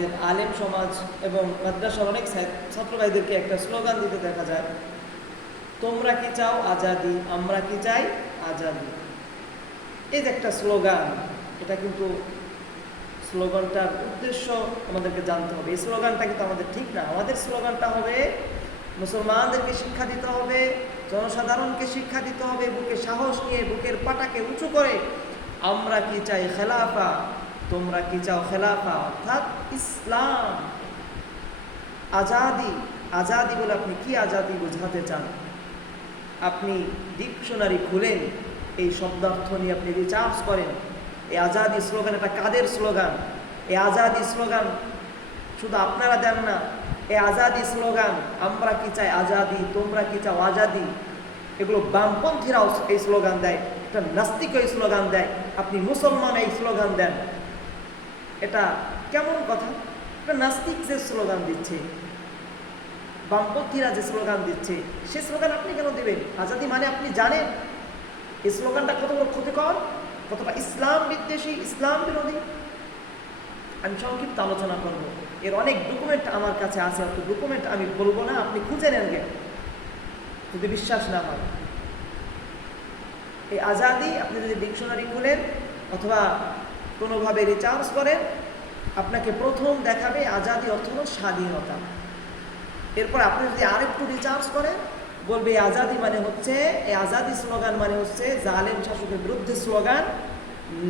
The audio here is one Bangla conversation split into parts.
আমাদের আলেম সমাজ এবং মাদ্রাসার অনেক ছাত্র ভাইদেরকে একটা স্লোগান দিতে দেখা যায়, তোমরা কি চাও আজাদি, আমরা কি চাই আজাদি। এই যে একটা স্লোগান, এটা কিন্তু স্লোগানটার উদ্দেশ্য আমাদেরকে জানতে হবে। এই স্লোগানটা কিন্তু আমাদের ঠিক না। আমাদের স্লোগানটা হবে মুসলমানদেরকে শিক্ষা দিতে হবে, জনসাধারণকে শিক্ষা দিতে হবে, বুকে সাহস নিয়ে বুকের পাটাকে উঁচু করে আমরা কি চাই খেলাফা, তোমরা কি চাও খেলাফা, অর্থাৎ ইসলাম, আজাদি। আজাদি বলে আপনি কি আজাদি বোঝাতে চান? আপনি ডিকশনারি খুলেন, এই শব্দার্থ নিয়ে আপনি রিসার্চ করেন। এই আজাদি স্লোগান এটা কাদের স্লোগান? এই আজাদি স্লোগান শুধু আপনারা দেন না, এই আজাদি স্লোগান আমরা কি চাই আজাদি, তোমরা কি চাও আজাদি, এগুলো বামপন্থীরাও এই স্লোগান দেয়, এটা নাস্তিক এই স্লোগান দেয়, আপনি মুসলমান এই স্লোগান দেন। এটা কেমন কথা? এটা নাস্তিক যে স্লোগান দিচ্ছে, বামপন্থীরা যে স্লোগান দিচ্ছে, সে স্লোগান আপনি কেন দেবেন? আজাদি মানে আপনি জানেন এই স্লোগানটা কতটা ক্ষতিকর, কতটা ইসলাম বিদ্বেষী, ইসলাম বিরোধী। আমি সংক্ষিপ্ত আলোচনা করব, এর অনেক ডকুমেন্ট আমার কাছে আছে, অত ডকুমেন্ট আমি বলবো না, আপনি খুঁজে নেন গে যদি বিশ্বাস না হয়। এই আজাদি আপনি যদি ডিকশনারি খুলেন অথবা কোনোভাবে রিসার্চ করেন, আপনাকে প্রথম দেখাবে আজাদি অর্থ হল স্বাধীনতা। এরপর আপনি যদি আরেকটু রিসার্চ করেন, বলবে এই আজাদি মানে হচ্ছে, এই আজাদি স্লোগান মানে হচ্ছে জালেম শাসকের বিরুদ্ধে স্লোগান,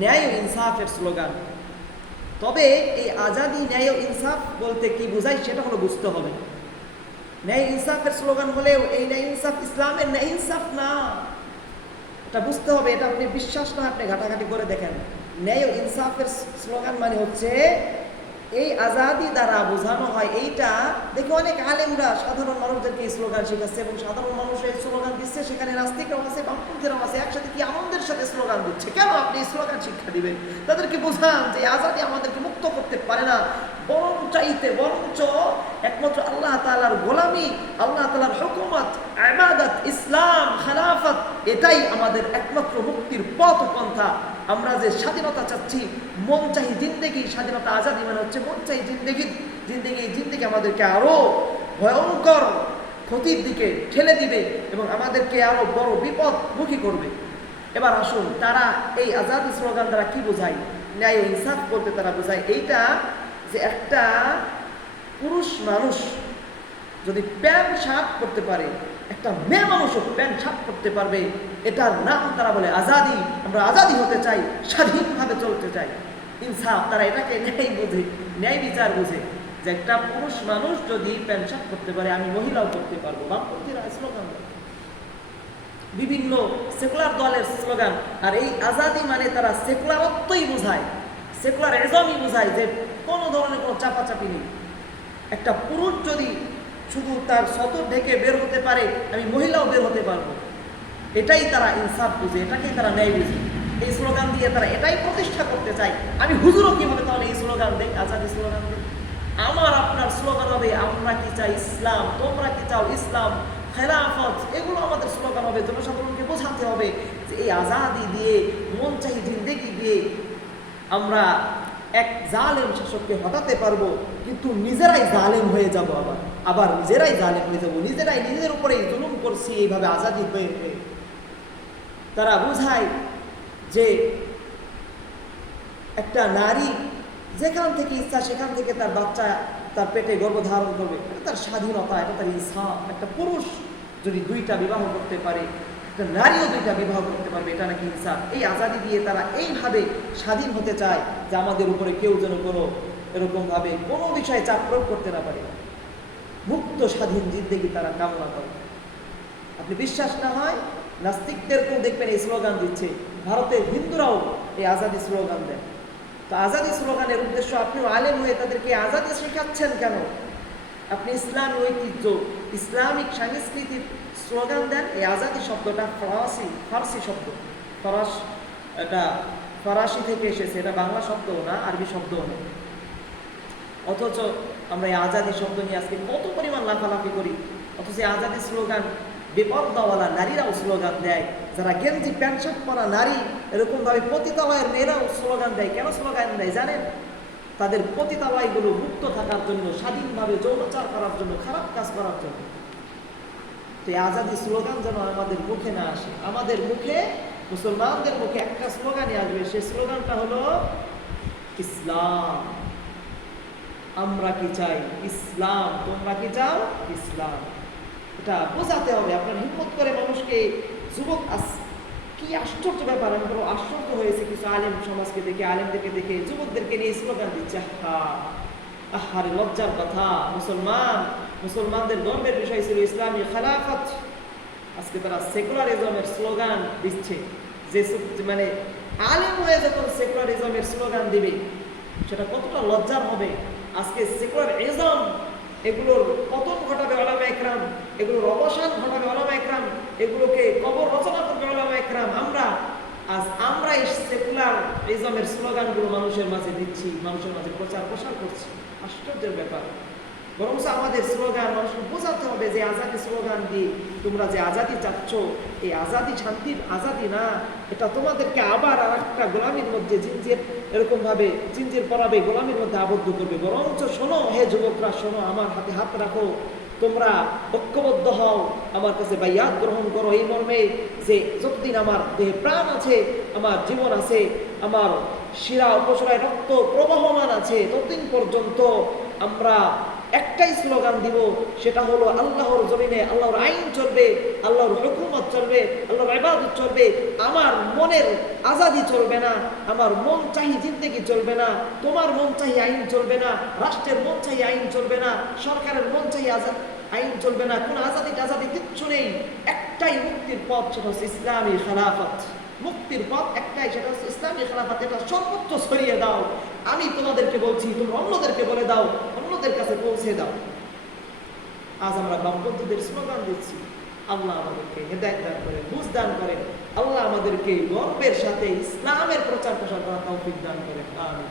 ন্যায় ও ইনসাফের স্লোগান। তবে এই আজাদি ন্যায় ও ইনসাফ বলতে কি বোঝায় সেটা হলো বুঝতে হবে। ন্যায় ইনসাফের স্লোগান হলেও এই ন্যায় ইনসাফ ইসলামের ন্যায় ইনসাফ না, এটা বুঝতে হবে। এটা আপনি বিশ্বাস না, আপনি ঘাটাঘাটি করে দেখেন। ন্যায় ও ইনসাফের স্লোগান মানে হচ্ছে এই আজাদি দ্বারা বোঝানো হয় এইটা। দেখে অনেক আলেমরা সাধারণ মানুষদেরকে এই স্লোগান শেখাচ্ছে এবং সাধারণ মানুষ এই স্লোগান দিচ্ছে, সেখানে নাস্তিকরাও আছে, বামপন্থীরাও আছে, একসাথে কি আনন্দের সাথে স্লোগান দিচ্ছে। কেন আপনি এই স্লোগান শিক্ষা দিবেন? তাদেরকে বোঝান যে আজাদি আমাদেরকে মুক্ত করতে পারে না, বরঞ্চ একমাত্র আল্লাহ তাআলার গোলামি, আল্লাহ তাআলার হুকুমত, ইবাদত, ইসলাম, খেলাফত, এটাই আমাদের একমাত্র মুক্তির পথ পন্থা। আমরা যে স্বাধীনতা চাচ্ছি, মন চাহি জিন্দেগি, স্বাধীনতা আজাদি মানে হচ্ছে মন চাহি জিন্দেগি আমাদেরকে আরো ভয়ঙ্কর ক্ষতির দিকে ঠেলে দিবে এবং আমাদেরকে আরো বড় বিপদমুখী করবে। এবার আসুন, তারা এই আজাদি স্লোগান দ্বারা কি বোঝায়? ন্যায় ও ইনসাফ বলতে তারা বোঝায় এইটা যে একটা পুরুষ মানুষ যদি প্যান্ট শার্ট করতে পারে, একটা মেয়ে মানুষও প্যান্ট শার্ট করতে পারবে, এটার নাম তারা বলে আজাদি। আমরা আজাদি হতে চাই, স্বাধীনভাবে চলতে চাই। ইনসাফ, তারা এটাকে ন্যায় বুঝে, ন্যায় বিচার বুঝে যে একটা পুরুষ মানুষ যদি প্যান্ট শার্ট করতে পারে, আমি মহিলাও করতে পারবো। বামপন্থীরা স্লোগান দেয়, বিভিন্ন সেকুলার দলের স্লোগান। আর এই আজাদি মানে তারা সেকুলারত্বই বোঝায়, সেকুলার এজমই বোঝায়, যে কোনো ধরনের কোনো চাপাচাপি নেই। একটা পুরুষ যদি শুধু তার সতর ঢেকে বের হতে পারে, আমি মহিলাও বের হতে পারবো, এটাই তারা ইনসাফ বুঝে, এটাকেই তারা ন্যায় বুঝে। এই স্লোগান দিয়ে তারা এটাই প্রতিষ্ঠা করতে চায়। আমি হুজুরও কিভাবে তাহলে এই স্লোগান দেই, আজাদি স্লোগান দেই? আমার আপনার স্লোগান হবে আমরা কি চাই ইসলাম, তোমরা কি চাও ইসলাম, খেলাফত, এগুলো আমাদের স্লোগান হবে। জনসাধারণকে বোঝাতে হবে যে এই আজাদি দিয়ে, মন চাহি জিন্দেগি দিয়ে আমরা এক জালেম শাসককে হটাতে পারবো, কিন্তু নিজেরাই জালেম হয়ে যাব, আবার নিজেরাই জালেম হয়ে যাব, নিজেরাই নিজেদের উপরেই জুলুম করছি এইভাবে আজাদি হয়ে। তারা বোঝায় যে একটা নারী যেখান থেকে ইচ্ছা সেখান থেকে তার বাচ্চা তার পেটে গর্ভধারণ করবে, এটা তার স্বাধীনতা, এটা তার ইনসাফ। একটা পুরুষ যদি 2টা বিবাহ করতে পারে, একটা নারীও 2টা বিবাহ করতে পারবে, এটা নাকি ইনসাফ। এই আজাদি দিয়ে তারা এইভাবে স্বাধীন হতে চায় যে আমাদের উপরে কেউ যেন কোনো এরকমভাবে কোনো বিষয়ে চাপ প্রয়োগ করতে না পারে। মুক্ত স্বাধীন জিন্দেগি তারা কামনা করে। আপনি বিশ্বাস না হয়, নাস্তিকদেরকেও দেখবেন এই স্লোগান দিচ্ছে। ভারতের হিন্দুরাও এই আজাদি স্লোগান দেয়। তো আজাদি স্লোগানের উদ্দেশ্য, আপনিও আলেম হয়ে তাদেরকে আজাদি শেখাচ্ছেন কেন? আপনি ইসলামী ঐতিহ্য, ইসলামিক সংস্কৃতির স্লোগান দেন। এই আজাদি শব্দটা ফার্সি শব্দ, এটা ফরাসি থেকে এসেছে, এটা বাংলা শব্দও না, আরবি শব্দও না। অথচ আমরা এই আজাদি শব্দ নিয়ে আজকে কত পরিমাণ লাফালাফি করি। অথচ এই আজাদি স্লোগান বেপর্দাওয়ালা নারীরাও স্লোগান দেয়, যারা গেঞ্জি প্যান্ট শার্ট পরা নারী, এরকমভাবে পতিতালয়ের মেয়েরাও স্লোগান দেয়। কেন স্লোগান দেয় জানেন? তাদের পতিতালয়গুলো মুক্ত থাকার জন্য, স্বাধীনভাবে যৌনাচার করার জন্য, খারাপ কাজ করার জন্য। তো এই আজাদি স্লোগান যেন আমাদের মুখে না আসে। আমাদের মুখে, মুসলমানদের মুখে একটা স্লোগানই আসবে, সেই স্লোগানটা হলো ইসলাম। আমরা কি চাই? ইসলাম। তোমরা কি চাও? ইসলাম। এটা বোঝাতে হবে। আপনার হিম্মত করে মানুষকে, যুবক কি আশ্চর্য ব্যাপার, আমি বড় আশ্চর্য হয়েছে কিছু আলেম সমাজকে দেখে, আলেমদেরকে দেখে যুবকদেরকে নিয়ে স্লোগান দিচ্ছে। আহারে লজ্জার কথা। মুসলমানদের গর্বের বিষয় ছিল ইসলামী খেলাফত, আজকে তারা সেকুলারিজমের স্লোগান দিচ্ছে। যে মানে আলেম হয়ে যখন সেকুলারিজমের স্লোগান দিবে সেটা কতটা লজ্জার হবে। আজকে সেকুলারিজম এগুলোর পতন ঘটাবে ওলামা একরাম, এগুলোর অবসান ঘটাবে ওলামা একরাম, এগুলোকে কবর রচনা করবে ওলামা একরাম। আমরা এই সেকুলারিজমের স্লোগানগুলো মানুষের মাঝে দিচ্ছি, মানুষের মাঝে প্রচার প্রসার করছি। আশ্চর্যের ব্যাপার। বরং আমাদের স্লোগান মানুষকে বোঝাতে হবে যে আজাদি স্লোগান দিয়ে তোমরা যে আজাদি চাচ্ছ, এই আজাদি শান্তির আজাদি না, এটা তোমাদেরকে আবার আর একটা গোলামির মধ্যে জিনজির পরাবে, গোলামির মধ্যে আবদ্ধ করবে। বরঞ্চ শোনো হে যুবকরা, শোনো, আমার হাতে হাত রাখো, তোমরা ঐক্যবদ্ধ হও, আমার কাছে বাইয়াত গ্রহণ করো এই মর্মে যে যতদিন আমার দেহে প্রাণ আছে, আমার জীবন আছে, আমার শিরা উপশিরায় রক্ত প্রবাহমান আছে, ততদিন পর্যন্ত আমরা একটাই স্লোগান দিব, সেটা হলো আল্লাহর জমিনে আল্লাহর আইন চলবে, আল্লাহর হুকুমত চলবে, আল্লাহর ইবাদত চলবে। আমার মনের আজাদি চলবে না, আমার মন চাহি জিন্দেগি চলবে না, তোমার মন চাহি আইন চলবে না, রাষ্ট্রের মন চাহি আইন চলবে না, সরকারের মন চাহি আইন চলবে না, কোন আজাদি কিচ্ছু নেই। একটাই মুক্তির পথ, সেটা হচ্ছে ইসলামী খেলাফত। মুক্তির পথ একটাই, সেটা হচ্ছে ইসলামী খেলাফত। এটা সর্বোচ্চ ছড়িয়ে দাও। আমি তোমাদেরকে বলছি, তোমরা অন্যদেরকে বলে দাও, অন্যদের কাছে পৌঁছে দাও। আজ আমরা বামপন্থীদের স্লোগান দিচ্ছি। আল্লাহ আমাদেরকে হেদায়েত দান করেন, বুঝ দান করেন। আল্লাহ আমাদেরকে গর্বের সাথে ইসলামের প্রচার প্রসার করার তৌফিক দান করেন। আমিন।